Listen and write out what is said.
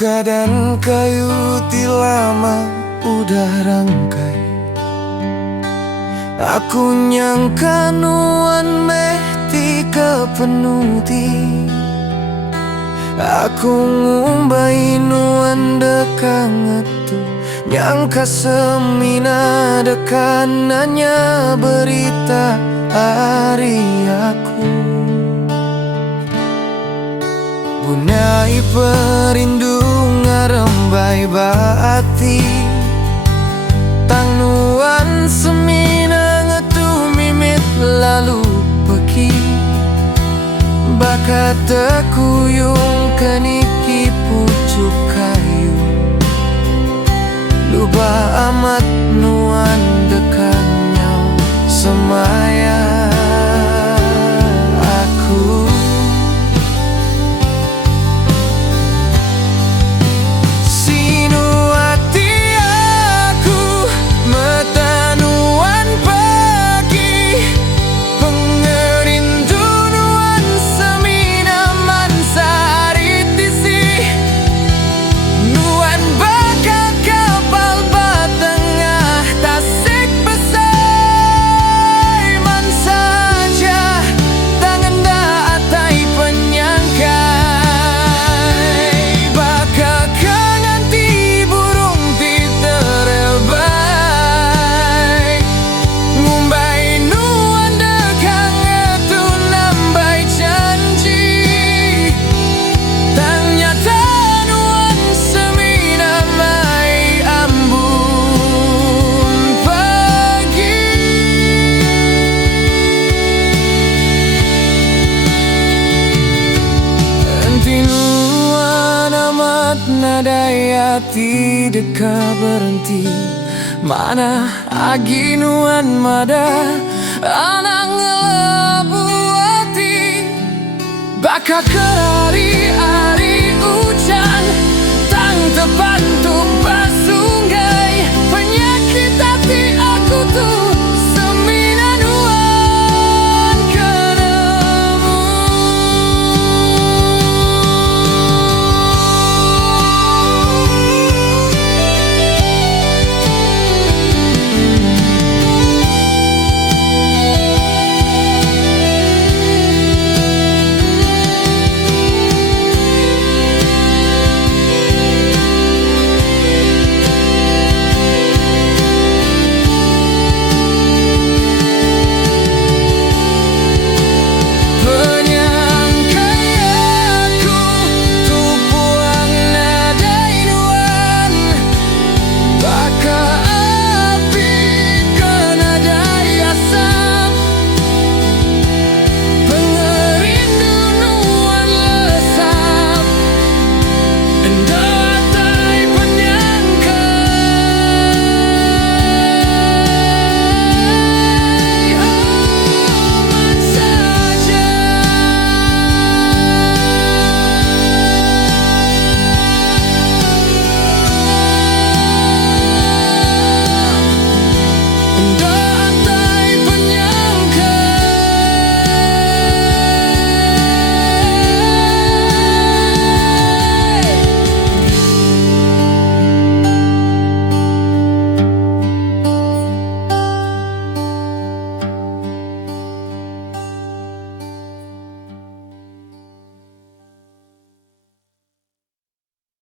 Nangka dan kayu ti lama udah rangkai. Aku nyangka nuan mehti kepenuti. Aku ngumbai nuan dekang itu. Nyangka semina dekan nanya berita hari aku. Bunai perindu ngarembai baati. Tang nuan semina ngetu mimit lalu pergi. Bakat tekuyung keniki pucuk kayu. Luba amat nuan dekatnya semaya aku. Nadaya tidak berhenti. Mana aginuan mada anang ngelebuati. Baka kerari